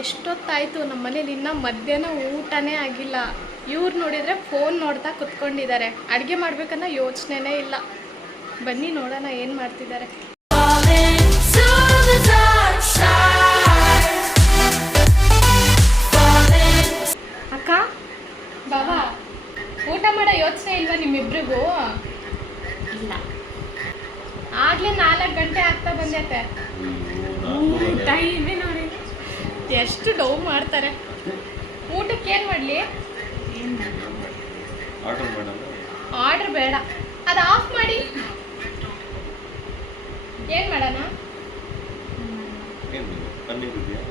ಎಷ್ಟೊತ್ತಾಯಿತು ನಮ್ಮ ಮನೇಲಿ ಇನ್ನೂ ಮಧ್ಯಾಹ್ನ ಊಟನೇ ಆಗಿಲ್ಲ. ಇವ್ರು ನೋಡಿದರೆ ಫೋನ್ ನೋಡ್ತಾ ಕುತ್ಕೊಂಡಿದ್ದಾರೆ. ಅಡುಗೆ ಮಾಡ್ಬೇಕನ್ನೋ ಯೋಚನೆನೇ ಇಲ್ಲ. ಬನ್ನಿ ನೋಡೋಣ ಏನು ಮಾಡ್ತಿದ್ದಾರೆ. ಅಕ್ಕ ಬಾಬಾ, ಊಟ ಮಾಡೋ ಯೋಚನೆ ಇಲ್ವಾ ನಿಮ್ಮಿಬ್ರಿಗೂ? ಇಲ್ಲ, ಆಗ್ಲೇ 4 ಗಂಟೆ ಆಗ್ತಾ ಬಂದೈತೆ. ಟೈಮೇ ನೋಡಿ ಎಷ್ಟು ಡೌ ಮಾಡ್ತಾರೆ. ಊಟಕ್ಕೆ ಏನು ಮಾಡಲಿ? ಆರ್ಡರ್ ಬೇಡ, ಅದು ಆಫ್ ಮಾಡಿ. ಏನು ಮಾಡೋಣ? ಪನ್ನೀರ್ ಬಿರಿಯಾನಿ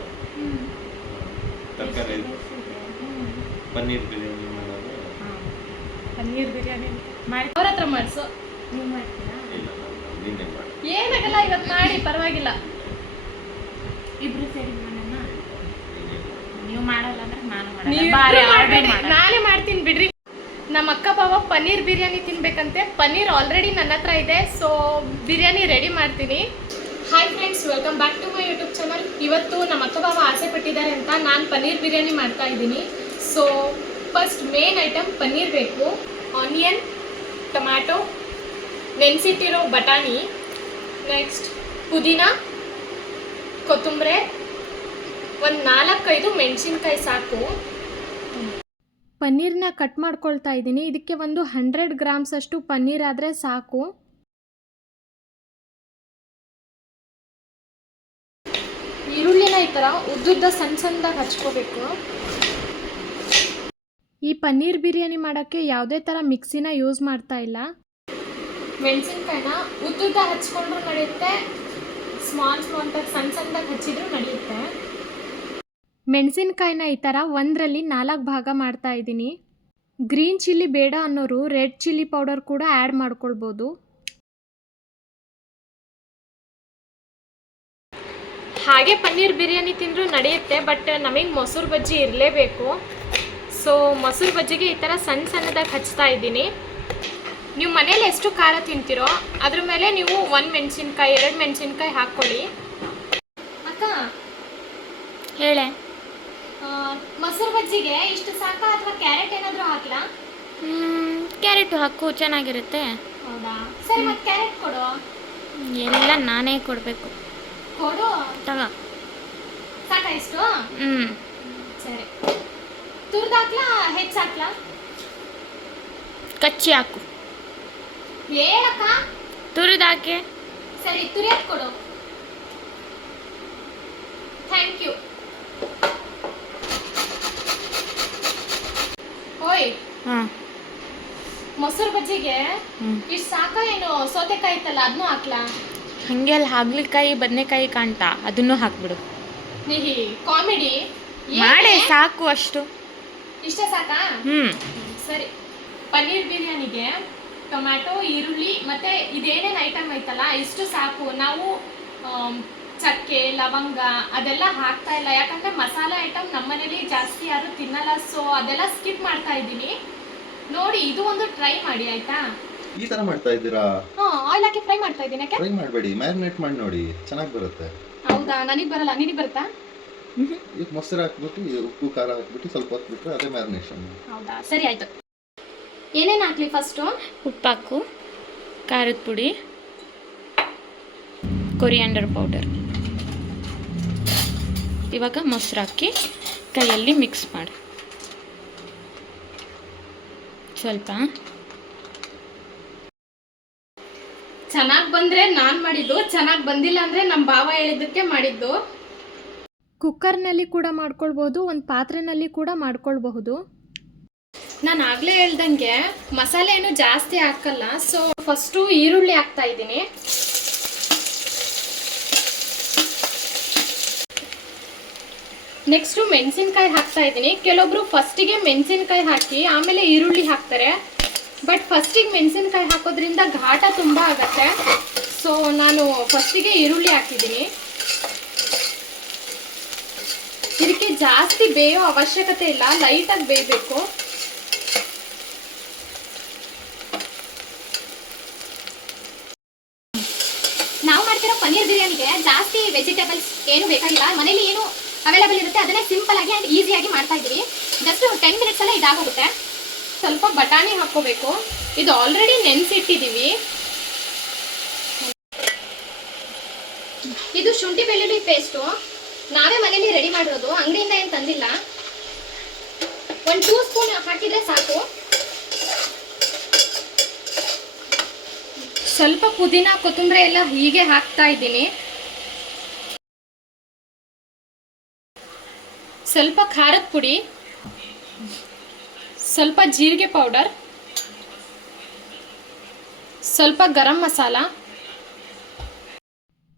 ಪನ್ನೀರ್ ಬಿರಿಯಾನಿ ಮಾಡಿ ಅವ್ರ ಹತ್ರ ಮಾಡಿಸು. ನೀವು ಮಾಡ್ತೀರಾ? ಏನಾಗಲ್ಲ, ಇವತ್ತು ಮಾಡಿ ಪರವಾಗಿಲ್ಲ. ಇಬ್ರು ಸೇರಿ ಮಾಡೋಣ. ನೀವು ಮಾಡಲ್ಲ ಅಂದ್ರೆ ನಾನು ನಾನೇ ಮಾಡ್ತೀನಿ ಬಿಡ್ರಿ. ನಮ್ಮ ಅಕ್ಕ ಬಾವ ಪನ್ನೀರ್ ಬಿರಿಯಾನಿ ತಿನ್ಬೇಕಂತೆ. ಪನ್ನೀರ್ ಆಲ್ರೆಡಿ ನನ್ನ ಹತ್ರ ಇದೆ, ಸೊ ಬಿರಿಯಾನಿ ರೆಡಿ ಮಾಡ್ತೀನಿ. Hi friends, welcome back to my YouTube channel. ಇವತ್ತು ನಮ್ಮ ಅಕ್ಕ ಬಾವ ಆಸೆ ಪಟ್ಟಿದ್ದಾರೆ ಅಂತ ನಾನು ಪನ್ನೀರ್ ಬಿರಿಯಾನಿ ಮಾಡ್ತಾ ಇದ್ದೀನಿ. So first main item paneer ಬೇಕು. ಆನಿಯನ್, ಟೊಮ್ಯಾಟೊ, ನೆನೆಸಿಟ್ಟಿರೋ ಬಟಾಣಿ, ನೆಕ್ಸ್ಟ್ ಪುದೀನ, ಕೊತ್ತಂಬರಿ, ಒಂದು 4-5 ಮೆಣಸಿನ್ಕಾಯಿ ಸಾಕು. ಪನ್ನೀರ್ನ ಕಟ್ ಮಾಡ್ಕೊಳ್ತಾ ಇದ್ದೀನಿ. ಇದಕ್ಕೆ ಒಂದು 100 ಗ್ರಾಮ್ಸ್ ಅಷ್ಟು ಪನ್ನೀರ್ ಆದರೆ ಸಾಕು. ಈರುಳ್ಳಿನ ಈ ಥರ ಉದ್ದುದ್ದ ಸಣ್ಣದಾಗಿ ಹಚ್ಕೋಬೇಕು. ಈ ಪನ್ನೀರ್ ಬಿರಿಯಾನಿ ಮಾಡೋಕ್ಕೆ ಯಾವುದೇ ಥರ ಮಿಕ್ಸಿನ ಯೂಸ್ ಮಾಡ್ತಾ ಇಲ್ಲ. ಮೆಣಸಿನ್ಕಾಯಿನ ಉದ್ದುದ್ದ ಹಚ್ಕೊಂಡ್ರೂ ನಡೆಯುತ್ತೆ, ಸ್ಮಾಲ್ಟಾಗಿ ಸಣ್ಣದಾಗಿ ಹಚ್ಚಿದ್ರೂ ನಡೆಯುತ್ತೆ. ಮೆಣಸಿನ್ಕಾಯಿನ ಈ ಥರ 1ರಲ್ಲಿ 4 ಭಾಗ ಮಾಡ್ತಾ ಇದ್ದೀನಿ. ಗ್ರೀನ್ ಚಿಲ್ಲಿ ಬೇಡ ಅನ್ನೋರು ರೆಡ್ ಚಿಲ್ಲಿ ಪೌಡರ್ ಕೂಡ ಆ್ಯಡ್ ಮಾಡ್ಕೊಳ್ಬೋದು. ಹಾಗೆ ಪನ್ನೀರ್ ಬಿರಿಯಾನಿ ತಿಂದರೂ ನಡೆಯುತ್ತೆ, ಬಟ್ ನಮಗೆ ಮೊಸರು ಬಜ್ಜಿ ಇರಲೇಬೇಕು. ಸೊ ಮೊಸರು ಬಜ್ಜಿಗೆ ಈ ಥರ ಸಣ್ಣದಾಗಿ ಹಚ್ತಾ ಇದ್ದೀನಿ. ನೀವು ಮನೇಲಿ ಎಷ್ಟು ಖಾರ ತಿಂತೀರೋ ಅದ್ರ ಮೇಲೆ ನೀವು 1 ಮೆಣಸಿನ್ಕಾಯಿ 2 ಮೆಣಸಿನ್ಕಾಯಿ ಹಾಕ್ಕೊಳ್ಳಿ. ಅಕ್ಕ ಹೇಳೆ, ಮೊಸರು ಬಜ್ಜಿಗೆ ಇಷ್ಟು ಸಾಕಾ ಅಥವಾ ಕ್ಯಾರೆಟ್ ಏನಾದರೂ ಹಾಕ್ಲಾ? ಕ್ಯಾರೆಟ್ ಹಾಕು, ಚೆನ್ನಾಗಿರುತ್ತೆ. ಹೌದಾ, ಸರಿ ಮತ್ತೆ ಕ್ಯಾರೆಟ್ ಕೊಡು. ಎಲ್ಲ ನಾನೇ ಕೊಡಬೇಕು. ಕೊಡು, ತಗ. ಸಾಕಾ ಇಷ್ಟು? ಸರಿ, ತುರ್ದು ಹಾಕ್ಲಾ ಹೆಚ್ಚು ಹಾಕ್ಲಾ? ಕಚ್ಚಿ ಹಾಕು. ಹೇಳಕ್ಕ. ತುರಿದು ಹಾಕೆ. ಸರಿ, ತುರಿಯಕ್ಕೆ ಕೊಡು. Thank you. ಓಯ್, ಮೊಸರು ಬಜ್ಜಿಗೆ ಇಷ್ಟು ಸಾಕಾ ಏನು? ಸೌತೆಕಾಯಿ ಇತ್ತಲ್ಲ, ಅದನ್ನೂ ಹಾಕ್ಲಾ? ಹಂಗೆ ಅಲ್ಲಿ ಹಾಗಲಕಾಯಿ ಬದನೆಕಾಯಿ ಕಾಣ್ತಾ, ಅದನ್ನು ಹಾಕ್ಬಿಡು. ನೀ ಕಾಮಿಡಿ ಮಾಡಿ ಸಾಕು, ಅಷ್ಟು ಇಷ್ಟ ಸಾಕಾ? ಸರಿ. ಪನ್ನೀರ್ ಬಿರಿಯಾನಿಗೆ ಟೊಮ್ಯಾಟೊ, ಈರುಳ್ಳಿ ಮತ್ತೆ ಇದೇನೇನು ಐಟಮ್ ಐತಲ್ಲ ಇಷ್ಟು ಸಾಕು. ನಾವು ಚಕ್ಕೆ, ಲವಂಗ ಅದೆಲ್ಲ ಹಾಕ್ತಾ ಇಲ್ಲ, ಯಾಕಂದ್ರೆ ಮಸಾಲೆ ಐಟಮ್ ನಮ್ಮನೇಲಿ ಜಾಸ್ತಿ ಯಾರು ತಿನ್ನಲ್ಲ. ಸೊ ಅದೆಲ್ಲ ಸ್ಕಿಪ್ ಮಾಡ್ತಾ ಇದ್ದೀನಿ. ನೋಡಿ, ಇದು ಒಂದು ಟ್ರೈ ಮಾಡಿ, ಆಯ್ತಾ? ಈ ತರ ಮಾಡ್ತಾ ಇದ್ದೀರಾ? ಆಯಿಲ್ ಹಾಕಿ ಫ್ರೈ ಮಾಡ್ತಾ ಇದ್ದೀನಿ. ಯಾಕೆ ಫ್ರೈ ಮಾಡಬೇಡಿ, ಮ್ಯಾರಿನೇಟ್ ಮಾಡಿ ನೋಡಿ, ಚೆನ್ನಾಗಿ ಬರುತ್ತೆ. ಹೌದಾ? ನನಗೆ ಬರಲ್ಲ, ನಿನಗೆ ಬರುತ್ತಾ? ಈಗ ಮೊಸರು ಹಾಕ್ಬಿಟ್ಟು ಉಪ್ಪು ಖಾರ ಹಾಕ್ಬಿಟ್ಟು ಸ್ವಲ್ಪ ಹೊತ್ತು ಬಿಟ್ಟರೆ ಅದೇ ಮ್ಯಾರಿನೇಷನ್. ಹೌದಾ, ಸರಿ ಆಯ್ತು. ಏನೇನು ಹಾಕ್ಲಿ ಫಸ್ಟು? ಉಪ್ಪು ಹಾಕು, ಖಾರದ ಪುಡಿ, ಕೊರಿಯಾಂಡರ್ ಪೌಡರ್. ಇವಾಗ ಮೊಸರು ಹಾಕಿ ಕೈಯಲ್ಲಿ ಮಿಕ್ಸ್ ಮಾಡಿ. ಸ್ವಲ್ಪ ಚೆನ್ನಾಗಿ ಬಂದರೆ ನಾನು ಮಾಡಿದ್ದು, ಚೆನ್ನಾಗಿ ಬಂದಿಲ್ಲ ಅಂದರೆ ನಮ್ಮ ಭಾವ ಹೇಳಿದ್ದಕ್ಕೆ ಮಾಡಿದ್ದು. ಕುಕ್ಕರ್ನಲ್ಲಿ ಕೂಡ ಮಾಡ್ಕೊಳ್ಬೋದು, ಒಂದು ಪಾತ್ರೆನಲ್ಲಿ ಕೂಡ ಮಾಡ್ಕೊಳ್ಬಹುದು. ನಾನು ಆಗಲೇ ಹೇಳ್ದಂಗೆ ಮಸಾಲೆ ಏನು ಜಾಸ್ತಿ ಹಾಕಲ್ಲ. ಸೊ ಫಸ್ಟು ಈರುಳ್ಳಿ ಹಾಕ್ತಾ ಇದ್ದೀನಿ. ನೆಕ್ಸ್ಟು ಮೆಣಸಿನ್ಕಾಯಿ ಹಾಕ್ತಾ ಇದ್ದೀನಿ. ಕೆಲವೊಬ್ರು ಫಸ್ಟಿಗೆ ಮೆಣಸಿನ್ಕಾಯಿ ಹಾಕಿ ಆಮೇಲೆ ಈರುಳ್ಳಿ ಹಾಕ್ತಾರೆ, ಬಟ್ ಫಸ್ಟಿಗೆ ಮೆಣಸಿನ್ಕಾಯಿ ಹಾಕೋದ್ರಿಂದ ಘಾಟ ತುಂಬ ಆಗುತ್ತೆ. ಸೊ ನಾನು ಫಸ್ಟಿಗೆ ಈರುಳ್ಳಿ ಹಾಕಿದ್ದೀನಿ. ಇದಕ್ಕೆ ಜಾಸ್ತಿ ಬೇಯೋ ಅವಶ್ಯಕತೆ ಇಲ್ಲ, ಲೈಟಾಗಿ ಬೇಯಬೇಕು. ನಾವು ಮಾಡ್ತಿರೋ ಪನ್ನೀರ್ ಬಿರಿಯಾನಿಗೆ ಜಾಸ್ತಿ ವೆಜಿಟೇಬಲ್ಸ್ ಏನು ಬೇಕಾಗಿಲ್ಲ. ಮನೇಲಿ ಏನು ಅವೈಲೇಬಲ್ ಇರುತ್ತೆ. ಅದನ್ನೇ ಸಿಂಪಲ್ ಆಗಿ ಆ್ಯಂಡ್ ಈಸಿಯಾಗಿ ಮಾಡ್ತಾ ಇದ್ದೀವಿ. ಜಸ್ಟ್ 10 ಮಿನಿಟ್ಸ್ ಅಲ್ಲೇ ಇದಾಗೋಗುತ್ತೆ. ಸ್ವಲ್ಪ ಬಟಾಣಿ ಹಾಕ್ಕೋಬೇಕು. ಇದು ಆಲ್ರೆಡಿ ನೆನೆಸಿಟ್ಟಿದ್ದೀವಿ. ಇದು ಶುಂಠಿ ಬೆಳ್ಳುಳ್ಳಿ ಪೇಸ್ಟು ನಾವೇ ಮನೇಲಿ ರೆಡಿ ಮಾಡಿರೋದು, ಅಂಗಡಿಯಿಂದ ಏನು ತಂದಿಲ್ಲ. 1-2 ಸ್ಪೂನ್ ಹಾಕಿದ್ರೆ ಸಾಕು. ಸ್ವಲ್ಪ ಪುದೀನ ಕೊತ್ತಂಬರಿ ಎಲ್ಲ ಹೀಗೆ ಹಾಕ್ತಾ ಇದ್ದೀನಿ. ಸ್ವಲ್ಪ ಖಾರದ ಪುಡಿ, ಸ್ವಲ್ಪ ಜೀರಿಗೆ ಪೌಡರ್, ಸ್ವಲ್ಪ ಗರಂ ಮಸಾಲ,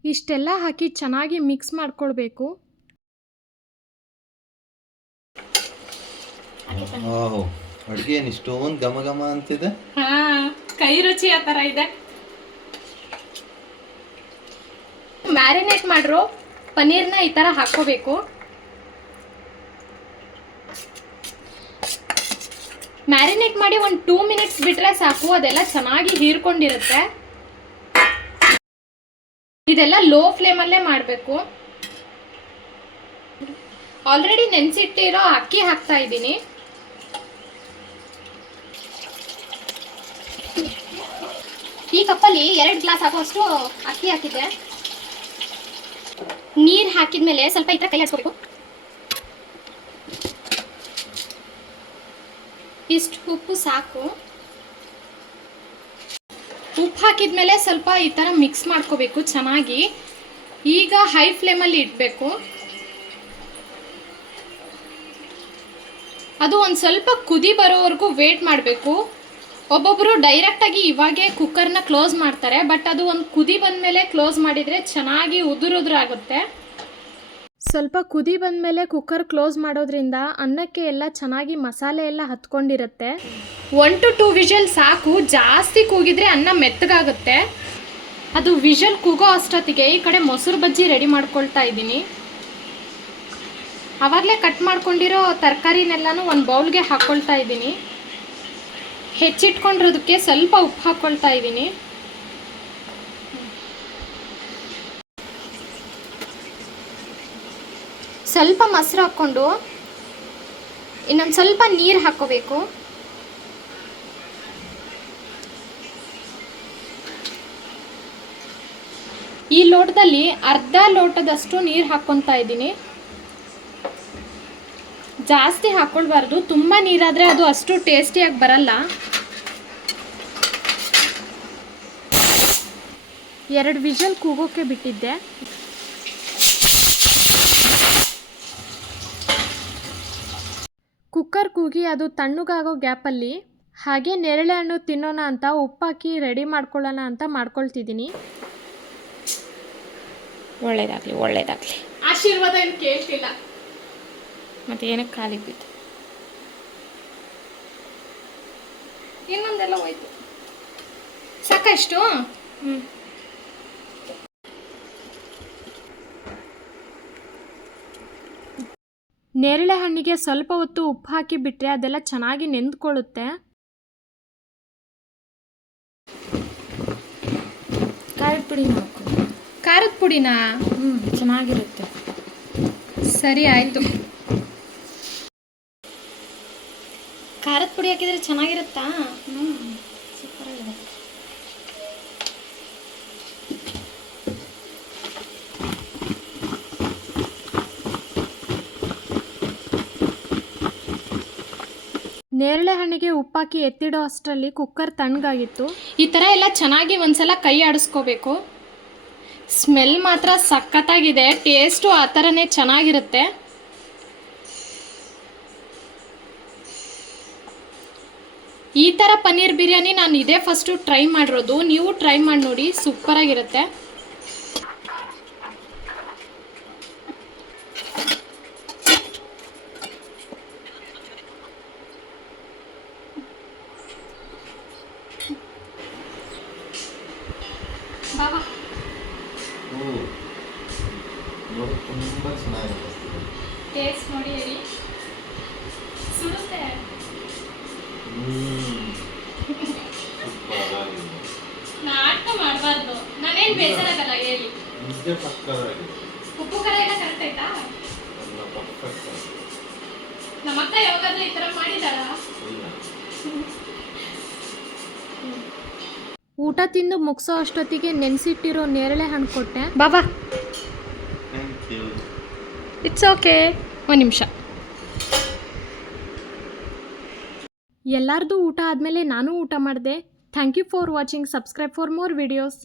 ಇಷ್ಟೆಲ್ಲ ಹಾಕಿ ಚೆನ್ನಾಗಿ ಮಿಕ್ಸ್ ಮಾಡ್ಕೊಳ್ಬೇಕು. ಅಡುಗೆ ಏನು ಇಷ್ಟೊಂದು ಘಮ ಘಮ ಅಂತಿದೆ. ಹಾ, ಕೈ ರುಚಿ ಆ ಥರ ಇದೆ. ಮ್ಯಾರಿನೇಟ್ ಮಾಡಿರೋ ಪನ್ನೀರ್ನ ಈ ಥರ ಹಾಕ್ಕೋಬೇಕು. ಮ್ಯಾರಿನೇಟ್ ಮಾಡಿ 1-2 ಮಿನಿಟ್ಸ್ ಬಿಟ್ರೆ ಸಾಕು, ಅದೆಲ್ಲ ಚೆನ್ನಾಗಿ ಹೀರ್ಕೊಂಡಿರುತ್ತೆ. ಇದೆಲ್ಲ ಲೋ ಫ್ಲೇಮಲ್ಲೇ ಮಾಡಬೇಕು. ಆಲ್ರೆಡಿ ನೆನೆಸಿಟ್ಟಿರೋ ಅಕ್ಕಿ ಹಾಕ್ತಾ ಇದ್ದೀನಿ. ಈ ಕಪ್ಪಲ್ಲಿ 2 ಗ್ಲಾಸ್ ಹಾಕುವಷ್ಟು ಅಕ್ಕಿ ಹಾಕಿದ್ದೆ. ನೀರು ಹಾಕಿದ್ಮೇಲೆ ಸ್ವಲ್ಪ ಈ ಥರ ಕೈ ಆಡಿಸ್ಕೋಬೇಕು. ಇಷ್ಟು ಉಪ್ಪು ಸಾಕು. ಉಪ್ಪು ಹಾಕಿದ್ಮೇಲೆ ಸ್ವಲ್ಪ ಈ ಥರ ಮಿಕ್ಸ್ ಮಾಡ್ಕೋಬೇಕು ಚೆನ್ನಾಗಿ. ಈಗ ಹೈ ಫ್ಲೇಮಲ್ಲಿ ಇಡಬೇಕು. ಅದು ಒಂದು ಸ್ವಲ್ಪ ಕುದಿ ಬರೋವರೆಗೂ ವೇಟ್ ಮಾಡಬೇಕು. ಒಬ್ಬೊಬ್ಬರು ಡೈರೆಕ್ಟಾಗಿ ಇವಾಗೇ ಕುಕ್ಕರ್ನ ಕ್ಲೋಸ್ ಮಾಡ್ತಾರೆ, ಬಟ್ ಅದು ಒಂದು ಕುದಿ ಬಂದಮೇಲೆ ಕ್ಲೋಸ್ ಮಾಡಿದರೆ ಚೆನ್ನಾಗಿ ಉದುರಾಗುತ್ತೆ. ಸ್ವಲ್ಪ ಕುದಿ ಬಂದಮೇಲೆ ಕುಕ್ಕರ್ ಕ್ಲೋಸ್ ಮಾಡೋದ್ರಿಂದ ಅನ್ನಕ್ಕೆ ಎಲ್ಲ ಚೆನ್ನಾಗಿ ಮಸಾಲೆ ಎಲ್ಲ ಹತ್ಕೊಂಡಿರುತ್ತೆ. 1-2 ವಿಷಲ್ ಸಾಕು. ಜಾಸ್ತಿ ಕೂಗಿದ್ರೆ ಅನ್ನ ಮೆತ್ತಗಾಗುತ್ತೆ. ಅದು ವಿಷಲ್ ಕೂಗೋ ಅಷ್ಟೊತ್ತಿಗೆ ಈ ಕಡೆ ಮೊಸರು ಬಜ್ಜಿ ರೆಡಿ ಮಾಡ್ಕೊಳ್ತಾ ಇದ್ದೀನಿ. ಆವಾಗಲೇ ಕಟ್ ಮಾಡ್ಕೊಂಡಿರೋ ತರಕಾರಿನೆಲ್ಲನೂ ಒಂದು ಬೌಲ್ಗೆ ಹಾಕ್ಕೊಳ್ತಾ ಇದ್ದೀನಿ. ಹೆಚ್ಚಿಟ್ಕೊಂಡಿರೋದಕ್ಕೆ ಸ್ವಲ್ಪ ಉಪ್ಪು ಹಾಕ್ಕೊಳ್ತಾ ಇದ್ದೀನಿ. ಸ್ವಲ್ಪ ಮೊಸರು ಹಾಕ್ಕೊಂಡು ಇನ್ನೊಂದು ಸ್ವಲ್ಪ ನೀರು ಹಾಕ್ಕೋಬೇಕು. ಈ ಲೋಟದಲ್ಲಿ ಅರ್ಧ ಲೋಟದಷ್ಟು ನೀರು ಹಾಕ್ಕೊತಾ ಇದ್ದೀನಿ. ಜಾಸ್ತಿ ಹಾಕ್ಕೊಳ್ಬಾರ್ದು, ತುಂಬ ನೀರಾದರೆ ಅದು ಅಷ್ಟು ಟೇಸ್ಟಿಯಾಗಿ ಬರಲ್ಲ. 2 ವಿಷಲ್ ಕೂಗೋಕ್ಕೆ ಬಿಟ್ಟಿದ್ದೆ. ಕುಕ್ಕರ್ ಕೂಗಿ ಅದು ತಣ್ಣಗಾಗೋ ಗ್ಯಾಪಲ್ಲಿ ಹಾಗೆ ನೇರಳೆ ಹಣ್ಣು ತಿನ್ನೋಣ ಅಂತ ಉಪ್ಪಾಕಿ ರೆಡಿ ಮಾಡ್ಕೊಳ್ಳೋಣ ಅಂತ ಮಾಡ್ಕೊಳ್ತಿದ್ದೀನಿ. ಒಳ್ಳೇದಾಗಲಿ ಒಳ್ಳೇದಾಗಲಿ. ಆಶೀರ್ವಾದ ಏನು ಕೇಳ್ತಿಲ್ಲ. ಮತ್ತು ಏನಕ್ಕೆ ಕಾಲಿಗೆ ಬಿತ್ತು? ಇನ್ನೊಂದೆಲ್ಲ ಹೋಯ್ತು. ಸಾಕಷ್ಟು. ನೇರಳೆ ಹಣ್ಣಿಗೆ ಸ್ವಲ್ಪ ಹೊತ್ತು ಉಪ್ಪು ಹಾಕಿ ಬಿಟ್ಟರೆ ಅದೆಲ್ಲ ಚೆನ್ನಾಗಿ ನೆಂದ್ಕೊಳ್ಳುತ್ತೆ. ಖಾರದ ಪುಡಿ ಹಾಕು. ಖಾರದ ಪುಡಿನಾ? ಚೆನ್ನಾಗಿರುತ್ತೆ. ಸರಿ ಆಯಿತು. ಖಾರದ ಪುಡಿ ಹಾಕಿದರೆ ಚೆನ್ನಾಗಿರುತ್ತಾ? ಸೂಪರಾಗಿದೆ. ನೇರಳೆ ಹಣ್ಣಿಗೆ ಉಪ್ಪಾಕಿ ಎತ್ತಿಡೋ ಅಷ್ಟರಲ್ಲಿ ಕುಕ್ಕರ್ ತಣ್ಣಗಾಗಿತ್ತು. ಈ ಥರ ಎಲ್ಲ ಚೆನ್ನಾಗಿ ಒಂದ್ಸಲ ಕೈ ಆಡಿಸ್ಕೋಬೇಕು. ಸ್ಮೆಲ್ ಮಾತ್ರ ಸಖತ್ತಾಗಿದೆ. ಟೇಸ್ಟು ಆ ಥರನೇ ಚೆನ್ನಾಗಿರುತ್ತೆ. ಈ ಥರ ಪನ್ನೀರ್ ಬಿರಿಯಾನಿ ನಾನು ಇದೇ ಫಸ್ಟು ಟ್ರೈ ಮಾಡಿರೋದು. ನೀವು ಟ್ರೈ ಮಾಡಿ ನೋಡಿ, ಸೂಪರಾಗಿರುತ್ತೆ. ಬಾಬಾ ನೋಡಿ, ತುಂಬ ಚೆನ್ನಾಗಿರುತ್ತೆ. ಟೇಸ್ಟ್ ನೋಡಿ ಹೇಳಿ. ಸುಡುತ್ತೆ. ನಾಟಕ ಮಾಡಬಾರ್ದು. ನಾನೇನು ಬೇಜಾರಾಗಲ್ಲ ಹೇಳಿ. ನಿಜ ಪಕ್ಕದಾಗಿದೆ. ಉಪ್ಪು ಖಾರ ಎಲ್ಲ ಕರೆಕ್ಟ್ ಆಯ್ತಾ? ಅಲ್ಲ, ಯಾರಾದ್ರೂ ಈ ಥರ ಮಾಡಿದಾರಾ? ಊಟ ತಿಂದು ಮುಗಿಸೋ ಅಷ್ಟೊತ್ತಿಗೆ ನೆನೆಸಿಟ್ಟಿರೋ ನೇರಳೆ ಹಣ್ಣು ಕೊಟ್ಟೆ. ಬಾಬಾ ಥ್ಯಾಂಕ್ ಯು. It's okay. ಒಂದು ನಿಮಿಷ. ಎಲ್ಲರದು ಊಟ ಆದಮೇಲೆ ನಾನು ಊಟ ಮಾಡಿದೆ. Thank you for watching. Subscribe for more videos.